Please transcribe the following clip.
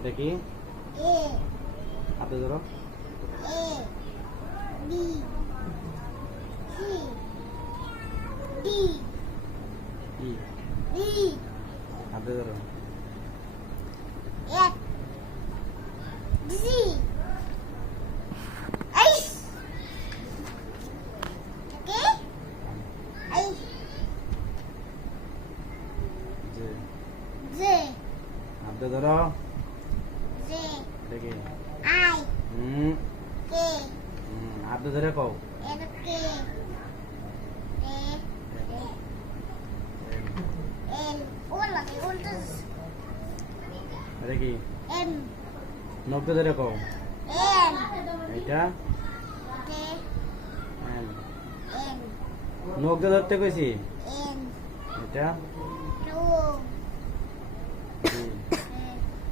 এটা কি? এ হাতে ধরো। A B C D E. ই হাতে ধরো। F G H K H J. J হাতে ধরো। জে এটা কি? আই কে হাতে ধরে কও। এর কে এ এল ওলা কে উল্টো এটা কি? এম নখটা ধরে কও। এম এটা কে এম। এম নখটা ধরতে কইছি। এম এটা